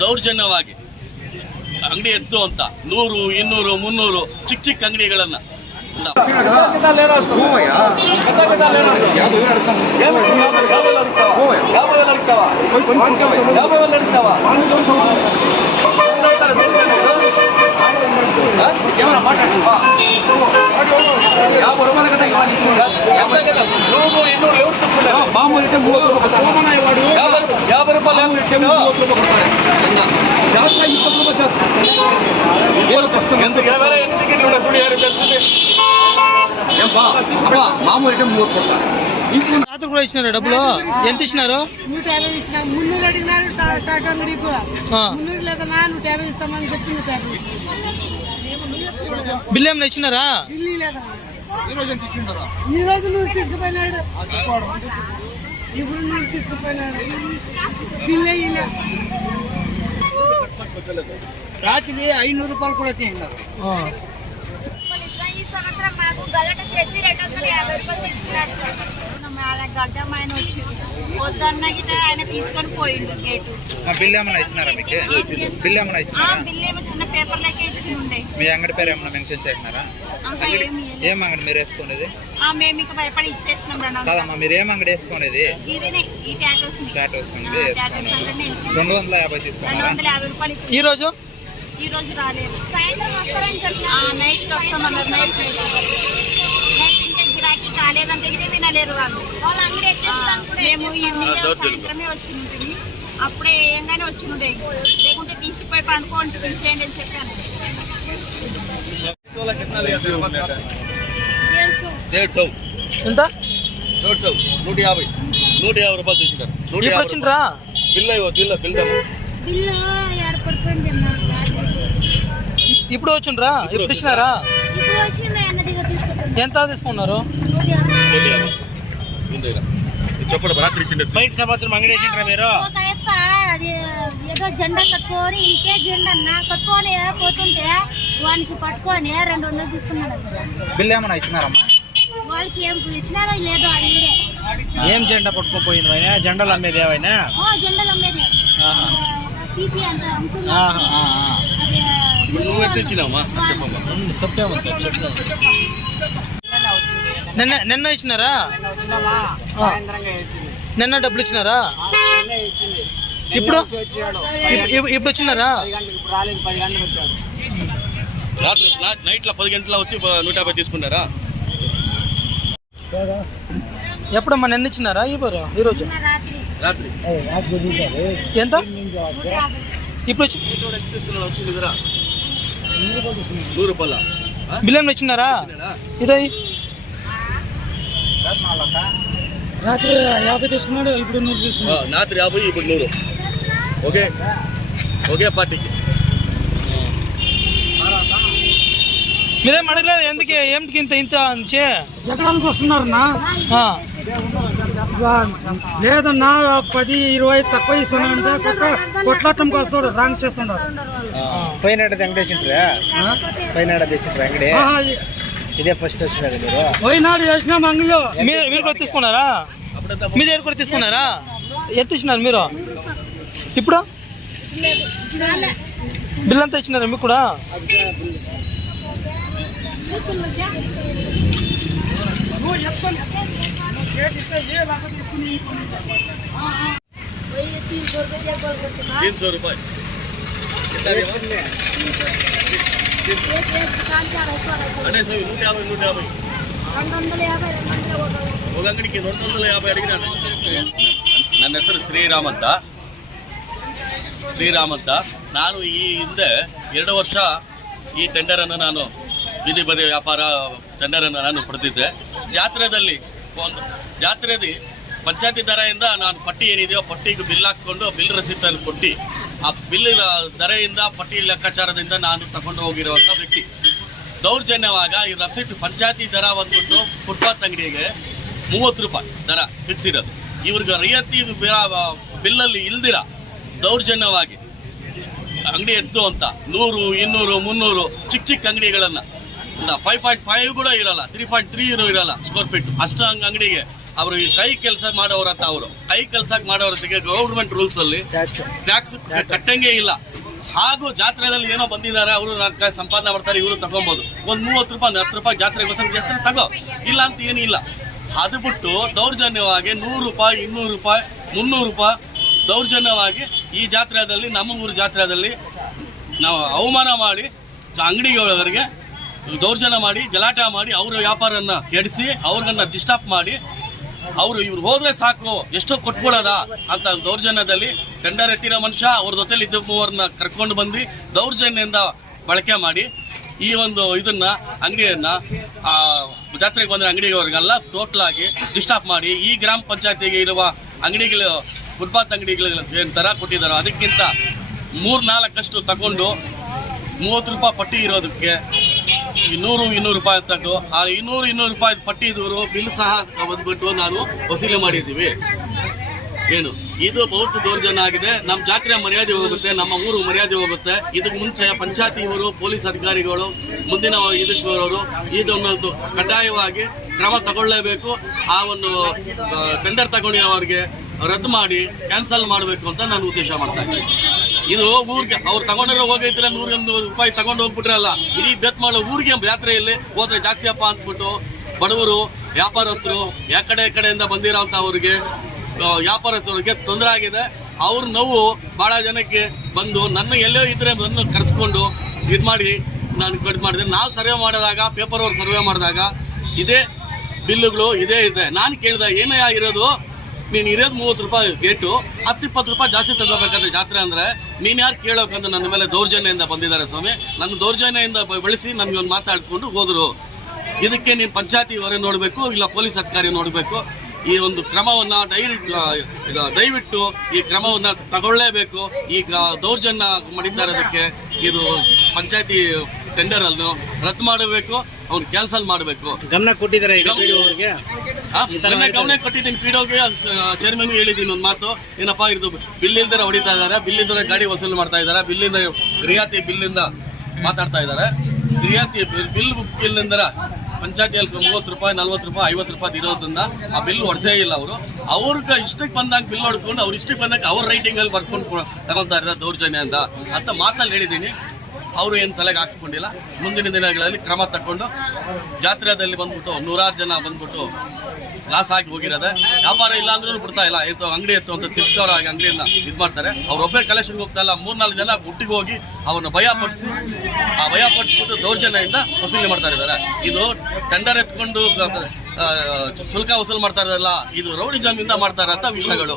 ದೌರ್ಜನ್ಯವಾಗಿ ಅಂಗಡಿ ಎತ್ತು ಅಂತ ನೂರು ಇನ್ನೂರು ಮುನ್ನೂರು ಚಿಕ್ಕ ಚಿಕ್ಕ ಅಂಗಡಿಗಳನ್ನ ಅಂಗಡಿಗಳನ್ನು ಮಾಮೂಲಿ ಯಾವ ರೂಪಾಯಿ ಯಾವ ರೂಪಾಯಿ ఎవరైనా ఎందుకు ఇక్కడ చూడు ಯಾರು ಬೆಳ್ತಿದೆ? మామూలు అంటే మూడు కొడతారు రాత్రి కూడా ఇచ్చినారు డబ్బులు ఎంత ఇచ్చినారు నూట యాభై ఇచ్చిన మున్నూరు అడిగినాడు టా- టాటా అంగడికి ఆ. మున్నూరు లేదన్నా నూట యాభై ఇస్తామని చెప్పి నూట యాభై ఇచ్చిన. బిల్లు ఏమైనా ఇచ్చినారా ఢిల్లీ లేదా ఈ రోజు నువ్వు తీసుకుపోయినాడు ఇప్పుడు నువ్వు తీసుకుపోయినాడు బిల్ అయ్యిలే రాత్రి ఐనూరు రూపాయలు కూడా తిన్నారు. ఈ సంవత్సరం మాకు గలట చేసి రెండు వందల యాభై రూపాయలు తీసుకున్నారు. గడ్డం ఆయన వచ్చింది వద్దన్న గిట్ట ఆయన తీసుకొని పోయిండు గేటు బిల్ ఏమైనా ఇచ్చినారా మీకు? బిల్ ఏమైనా ఇచ్చినారా? బిల్ ఏమో చిన్న పేపర్ లెక్క ఇచ్చి ఉండే మీ అంగడి పేరు ఏమైనా మెన్షన్ చేసినారా? ఏం అంగడి మీరు వేసుకునేది? ఆ మేము ఇక భయపడి ఇచ్చేసినాం రెండు కాదమ్మా మీరు ఏం అంగడి వేసుకునేది? టాటోస్ రెండు వందల యాభై తీసుకున్నారా? ఈ రోజు ఈ రోజు రాలేదు. సాయంత్రం వస్తారని చెప్పి నైట్ వస్తామన్నారు. నైట్ గిరాకీ కాలేదంటే ఇది వినలేరు వాళ్ళు. వాళ్ళ అంగడి మేము సాయంత్రమే వచ్చి ఉంటుంది అప్పుడే ఏంగానే వచ్చి ఉండే లేకుంటే తీసిపోయి పండుకోండి తీసేయండి అని చెప్పాను. ఎంత? నూట యాభై. నూట యాభై రూపాయలు తీసుకుంటారు నూట ఇప్పుడు యాభై వచ్చిండ్రా బిల్ అయ్యో బిల్ బిల్ ఇప్పుడు వచ్చిండ్రా ఇప్పుడు ఇచ్చినారా ఇప్పుడు వచ్చింది అన్న దగ్గర తీసుకుంటాం ఎంత తీసుకున్నారు? చెప్పండి రాత్రి ఇచ్చిండే ఒక అయ్యప్ప అది ఏదో జెండా కట్టుకొని ఇంకే జెండా అన్న కట్టుకొని పోతుంటే వానికి పట్టుకొని రెండు వందలు తీసుకున్నాడు. బిల్ ఏమైనా ఇచ్చినారమ్మా? వాళ్ళకి ఏం ఇచ్చినారో లేదో అది ఏం జెండా పట్టుకోపోయింది ఆయన జెండాలు అమ్మేది ఏమైనా జెండాలు అమ్మేది. అమ్ముతున్నా అది ఇప్పుడు నిన్న నిన్న ఇచ్చినారా? నిన్న డబ్బులు ఇచ్చినారా? ఇప్పుడు? ఇప్పుడు వచ్చినారా? నైట్లో పది గంటల వచ్చి నూట యాభై తీసుకున్నారా? ఎప్పుడు మన నిన్న ఇచ్చినారా ఈ ఈరోజు ఎంత? ఇప్పుడు నూరు రూపాయల? బిల్లం వచ్చినారా ఇదే రాత్రి యాభై తీసుకున్నాడు ఇప్పుడు నూరు తీసుకున్నాడు. రాత్రి యాభై ఇప్పుడు నూరు. ఓకే. ఒకే పార్టీకి. మీరేం అడగలేదు? ఎందుకు? ఏమిటికి ఇంత ఇంత అంచే? జగడానికి వస్తున్నారన్నా ఆ. లేదన్నా పది ఇరవై తక్కువ ఇస్తున్నారంటే కొట్ట కొట్లాటంకి వస్తాడు రాంగ్ చేస్తున్నారు పోయినాడు వెంకటేశ్వర పోయినాడు దేశం అంగడి ఇదే ఫస్ట్ వచ్చినది మీరు పోయినాడు చేసినాం అంగిలో మీరు మీరు కూడా తీసుకున్నారా మీ దగ్గర కూడా తీసుకున్నారా ఎంత ఇచ్చినారు మీరు ఇప్పుడు బిల్ అంతా ఇచ్చినారా మీకు కూడా तीन सौ रुपये అనే సవి నూట యాభై నూట యాభై రెండు వందల యాభై రెండు వందల ఒక ఒక అంగడికి రెండు వందల యాభై అడిగినాను ನನ್ನ ಹೆಸರು ಶ್ರೀರಾಮ್ ಅಂತ ಶ್ರೀರಾಮ್ ಅಂತ ನಾನು ಈ ಹಿಂದೆ ಎರಡು ವರ್ಷ ಈ ಟೆಂಡರನ್ನು ನಾನು ಬೀದಿ ಬದಿ ವ್ಯಾಪಾರ ಟೆಂಡರನ್ನು ನಾನು ಪಡೆದಿದ್ದೆ ಜಾತ್ರೆಯಲ್ಲಿ ಒಂದು ಜಾತ್ರೆಯಲ್ಲಿ ಪಂಚಾಯತಿ ದರದಿಂದ ನಾನು ಪಟ್ಟಿ ಏನಿದೆಯೋ ಪಟ್ಟಿಗೆ ಬಿಲ್ ಹಾಕ್ಕೊಂಡು ಬಿಲ್ ರಸೀಟನ್ನು ಕೊಟ್ಟು ಆ ಬಿಲ್ ದರೆಯಿಂದ, ಪಟ್ಟಿ ಲೆಕ್ಕಾಚಾರದಿಂದ ನಾನು ತಗೊಂಡು ಹೋಗಿರುವಂತ ವ್ಯಕ್ತಿ. ದೌರ್ಜನ್ಯವಾಗ ಈ ರಸೀಟ್ ಪಂಚಾಯತಿ ದರ ಬಂದ್ಬಿಟ್ಟು ಫುಟ್ಪಾತ್ ಅಂಗಡಿಗೆ ಮೂವತ್ತು ರೂಪಾಯಿ ದರ ಫಿಕ್ಸ್ ಇರೋದು. ಇವ್ರಿಗೆ ರಿಯಾಯಿತಿ ಬಿಲ್ಲಲ್ಲಿ ಇಲ್ದಿರ ದೌರ್ಜನ್ಯವಾಗಿ ಅಂಗಡಿ ಎತ್ತು ಅಂತ, ನೂರು, ಇನ್ನೂರು, ಮುನ್ನೂರು ಚಿಕ್ಕ ಚಿಕ್ಕ ಅಂಗಡಿಗಳನ್ನ. ಫೈವ್ ಪಾಯಿಂಟ್ ಫೈವ್ ಕೂಡ ಇರಲ್ಲ ತ್ರೀ ಪಾಯಿಂಟ್ ತ್ರೀ ಇರೋ ಇರಲ್ಲ ಸ್ಕ್ವೇರ್ ಫೀಟ್ ಅಷ್ಟು ಹಂಗ್ ಅಂಗಡಿಗೆ ಅವರು ಈ ಕೈ ಕೆಲಸ ಮಾಡೋರು ಅಂತ ಅವರು. ಕೈ ಕೆಲಸ ಮಾಡೋರಿಗೆ ಗೌರ್ಮೆಂಟ್ ರೂಲ್ಸ್ ಅಲ್ಲಿ ಟ್ಯಾಕ್ಸ್ ಕಟ್ಟಂಗೆ ಇಲ್ಲ. ಹಾಗೂ ಜಾತ್ರೆದಲ್ಲಿ ಏನೋ ಬಂದಿದ್ದಾರೆ ಅವರು ನನ್ನ ಸಂಪಾದನೆ ಮಾಡ್ತಾರೆ ಇವರು ತಗೊಬೋದು. ಒಂದು ಮೂವತ್ತು ರೂಪಾಯಿ ಹತ್ತು ರೂಪಾಯಿ ಜಾತ್ರೆಗೋಸ್ಕರ ಎಷ್ಟು ತಗೋ. ಇಲ್ಲ ಅಂತ ಏನಿಲ್ಲ ಅದು ಬಿಟ್ಟು ದೌರ್ಜನ್ಯವಾಗಿ ನೂರು ರೂಪಾಯಿ ಇನ್ನೂರು ರೂಪಾಯಿ ಮುನ್ನೂರು ರೂಪಾಯಿ ದೌರ್ಜನ್ಯವಾಗಿ ಈ ಜಾತ್ರೆಯಲ್ಲಿ ನಮ್ಮ ಊರು ಜಾತ್ರೆಯಲ್ಲಿ ನಾವು ಅವಮಾನ ಮಾಡಿ ಅಂಗಡಿಗಳವರಿಗೆ ದೌರ್ಜನ್ಯ ಮಾಡಿ ಗಲಾಟೆ ಮಾಡಿ ಅವರ ವ್ಯಾಪಾರನ ಕೆಡಿಸಿ ಅವ್ರನ್ನ ಡಿಸ್ಟರ್ಬ್ ಮಾಡಿ ಅವರು ಇವ್ರು ಹೋದ್ರೆ ಸಾಕು, ಎಷ್ಟೋ ಕೊಟ್ಬಿಡೋದ ಅಂತ ದೌರ್ಜನ್ಯದಲ್ಲಿ ಗಂಡರೆತ್ತಿರೋ ಮನುಷ್ಯ ಅವ್ರ ಜೊತೆಲಿ ಇದ್ದ ಮೂವರನ್ನ ಕರ್ಕೊಂಡು ಬಂದು ದೌರ್ಜನ್ಯದಿಂದ ಬಳಕೆ ಮಾಡಿ ಈ ಒಂದು ಇದನ್ನ, ಅಂಗಡಿಯನ್ನ, ಆ, ಜಾತ್ರೆಗೆ ಬಂದ ಅಂಗಡಿಗಳವ್ರಿಗೆಲ್ಲ ಟೋಟಲ್ ಆಗಿ ಡಿಸ್ಟರ್ಬ್ ಮಾಡಿ, ಈ ಗ್ರಾಮ ಪಂಚಾಯತಿಗೆ ಇರುವ ಅಂಗಡಿಗಳು ಫುಟ್ಪಾತ್ ಅಂಗಡಿಗಳು ಏನು ದರ ಕೊಟ್ಟಿದ್ದಾರೋ ಅದಕ್ಕಿಂತ ಮೂರು ನಾಲ್ಕಷ್ಟು ತಗೊಂಡು ಮೂವತ್ತು ರೂಪಾಯಿ ಪಟ್ಟಿ ಇರೋದಕ್ಕೆ ಇನ್ನೂರು ಇನ್ನೂರು ರೂಪಾಯಿ ತಗೊಂಡು ಆ ಇನ್ನೂರು ಇನ್ನೂರು ರೂಪಾಯಿ ಪಟ್ಟಿದವರು ಬಿಲ್ ಸಹ ಬಂದ್ಬಿಟ್ಟು ನಾನು ವಸೂಲಿ ಮಾಡಿದ್ದೀವಿ. ಏನು? ಇದು ಬಹುತ್ ದೌರ್ಜನ್ಯ ಆಗಿದೆ. ನಮ್ಮ ಜಾತ್ರೆ ಮರ್ಯಾದೆ ಹೋಗುತ್ತೆ, ನಮ್ಮ ಊರು ಮರ್ಯಾದೆ ಹೋಗುತ್ತೆ. ಇದಕ್ಕೆ ಮುಂಚೆ ಪಂಚಾಯತಿ ಇವರು ಪೊಲೀಸ್ ಅಧಿಕಾರಿಗಳು, ಮುಂದಿನ ಇದಕ್ಕೆ ಬರೋರು ಇದೊಂದು ಕಡ್ಡಾಯವಾಗಿ ಕ್ರಮ ತಗೊಳ್ಳೇಬೇಕು. ಆ ಒಂದು ಟೆಂಡರ್ ತಗೊಂಡಿರೋರಿಗೆ ರದ್ದು ಮಾಡಿ ಕ್ಯಾನ್ಸಲ್ ಮಾಡಬೇಕು ಅಂತ ನಾನು ಉದ್ದೇಶ ಮಾಡ್ತಾ ಇದ್ದೀನಿ. ಇದು ಊರಿಗೆ, ಅವ್ರು ತಗೊಂಡಿರೋ ಹೋಗೈತಿಲ್ಲ ನೂರೊಂದು ರೂಪಾಯಿ ತಗೊಂಡು ಹೋಗ್ಬಿಟ್ರಲ್ಲ, ಇಡೀ ಬೆತ್ಮಾಳ ಊರಿಗೆ ಜಾತ್ರೆಯಲ್ಲಿ ಹೋದ್ರೆ ಜಾಸ್ತಿ ಅಪ್ಪ ಅಂದ್ಬಿಟ್ಟು ಬಡವರು, ವ್ಯಾಪಾರಸ್ಥರು, ಯಾ ಕಡೆ ಕಡೆಯಿಂದ ಬಂದಿರೋಂಥ ಅವ್ರಿಗೆ ವ್ಯಾಪಾರಸ್ಥರಿಗೆ ತೊಂದರೆ ಆಗಿದೆ. ಅವ್ರ ನೋವು ಭಾಳ ಜನಕ್ಕೆ ಬಂದು, ನನ್ನ ಎಲ್ಲೋ ಇದ್ರೆ ನನ್ನ ಕರೆಸ್ಕೊಂಡು ಇದು ಮಾಡಿ ನಾನು ಕಟ್ ಮಾಡಿದೆ. ನಾವು ಸರ್ವೆ ಮಾಡಿದಾಗ ಪೇಪರ್ ಅವ್ರು ಸರ್ವೆ ಮಾಡಿದಾಗ, ಇದೇ ಬಿಲ್ಲುಗಳು ಇದೇ ಇದೆ. ನಾನು ಕೇಳಿದೆ, ಏನೇ ಆಗಿರೋದು? ನೀನು ಇರೋದು ಮೂವತ್ತು ರೂಪಾಯಿ ಗೇಟು ಹತ್ತು ಇಪ್ಪತ್ತು ರೂಪಾಯಿ ಜಾಸ್ತಿ ತಗೋಬೇಕಂದ್ರೆ ಜಾತ್ರೆ ಅಂದರೆ ನೀನು ಯಾರು ಕೇಳೋಕಂದ್ರೆ ನನ್ನ ಮೇಲೆ ದೌರ್ಜನ್ಯದಿಂದ ಬಂದಿದ್ದಾರೆ ಸ್ವಾಮಿ. ನನ್ನ ದೌರ್ಜನ್ಯದಿಂದ ಬಳಸಿ ಒಂದು ಮಾತಾಡ್ಕೊಂಡು ಹೋದರು. ಇದಕ್ಕೆ ನೀನು ಪಂಚಾಯತಿ ಹೊರೆ ನೋಡಬೇಕು, ಇಲ್ಲ ಪೊಲೀಸ್ ಅಧಿಕಾರಿ ನೋಡಬೇಕು. ಈ ಒಂದು ಕ್ರಮವನ್ನು ದಯವಿಟ್ಟು ದಯವಿಟ್ಟು ಈ ಕ್ರಮವನ್ನು ತಗೊಳ್ಳೇಬೇಕು. ಈಗ ದೌರ್ಜನ್ಯ ಮಾಡಿದ್ದಾರೆ ಅದಕ್ಕೆ. ಇದು ಪಂಚಾಯತಿ ಟೆಂಡರ್ ಅನ್ನು ರದ್ದು ಮಾಡಬೇಕು. ಅವ್ನು ಕ್ಯಾನ್ಸಲ್ ಮಾಡಬೇಕು. ಗಮನ ಕೊಟ್ಟಿದ್ದಾರೆ ಈಗ PDO ಅವ್ರಿಗೆ? ಗಮನ ಕೊಟ್ಟಿದ್ದೀನಿ ಪಿಡೋಗೆ ಚೇರ್ಮನ್ ಹೇಳಿದ್ದೀನಿ ಒಂದು ಮಾತು. ಏನಪ್ಪಾ ಇದು ಬಿಲ್ ಇಲ್ದಿರ ಹೊಡಿತಾ ಇದ್ದಾರೆ ಬಿಲ್ ಇಲ್ದಿರ ಗಾಡಿ ವಸೂಲು ಮಾಡ್ತಾ ಇದ್ದಾರೆ ಬಿಲ್ಲಿಂದ ರಿಯಾತಿ ಬಿಲ್ಲಿಂದ ಮಾತಾಡ್ತಾ ಇದ್ದಾರೆ. ರಿಯಾಯಿತಿ ಬಿಲ್ ಬಿಲ್ಲಿಂದ ಪಂಚಾಯತಿಯಲ್ಲಿ ಮೂವತ್ತು ರೂಪಾಯಿ ನಲ್ವತ್ತು ರೂಪಾಯಿ ಐವತ್ತು ರೂಪಾಯಿ ಇರೋದ್ರಿಂದ ಆ ಬಿಲ್ ಹೊಡ್ಸೇ ಇಲ್ಲ ಅವರು. ಅವ್ರಿಗೆ ಇಷ್ಟಕ್ಕೆ ಬಂದಾಗ ಬಿಲ್ ಹೊಡ್ಕೊಂಡು ಅವ್ರು ಇಷ್ಟಕ್ಕೆ ಬಂದಾಗ ಅವ್ರ ರೈಟಿಂಗಲ್ಲಿ ಬರ್ಕೊಂಡು ತಗೊಳ್ತಾ ಇದ್ದಾರೆ ದೌರ್ಜನ್ಯ ಅಂತ. ಅಂತ ಮಾತಲ್ಲಿ ಹೇಳಿದ್ದೀನಿ. ಅವರು ಏನು ತಲೆಗೆ ಹಾಕ್ಸ್ಕೊಂಡಿಲ್ಲ. ಮುಂದಿನ ದಿನಗಳಲ್ಲಿ ಕ್ರಮ ತಗೊಂಡು ಜಾತ್ರೆಯಲ್ಲಿ ಬಂದ್ಬಿಟ್ಟು ನೂರಾರು ಜನ ಬಂದ್ಬಿಟ್ಟು ಲಾಸ್ ಆಗಿ ಹೋಗಿರೋದೆ. ವ್ಯಾಪಾರ ಇಲ್ಲ ಅಂದ್ರೂ ಬಿಡ್ತಾ ಇಲ್ಲ. ಇತ್ತು ಅಂಗಡಿ ಎತ್ತು ಅಂತ ತಿರ್ಸ್ಕವ್ರ ಆಗಿ ಅಂಗಡಿಯನ್ನ ಇದು ಮಾಡ್ತಾರೆ. ಅವ್ರೊಬ್ಬೇ ಕಲೆಕ್ಷನ್ಗೆ ಹೋಗ್ತಾ ಇಲ್ಲ. ಮೂರ್ನಾಲ್ಕು ಜನ ಗುಟ್ಟಿಗೆ ಹೋಗಿ ಅವನ್ನ ಭಯ ಪಡಿಸಿ ಆ ಭಯ ಪಡಿಸ್ಬಿಟ್ಟು ದೌರ್ಜನ್ಯದಿಂದ ವಸೂಲಿ ಮಾಡ್ತಾ ಇದ್ದಾರೆ. ಇದು ಟೆಂಡರ್ ಎತ್ಕೊಂಡು ಶುಲ್ಕ ವಸೂಲು ಮಾಡ್ತಾ ಇರಲ್ಲ ಇದು ರೌಡಿ ಇಂದ ಇರೋ ವಿಷಯಗಳು.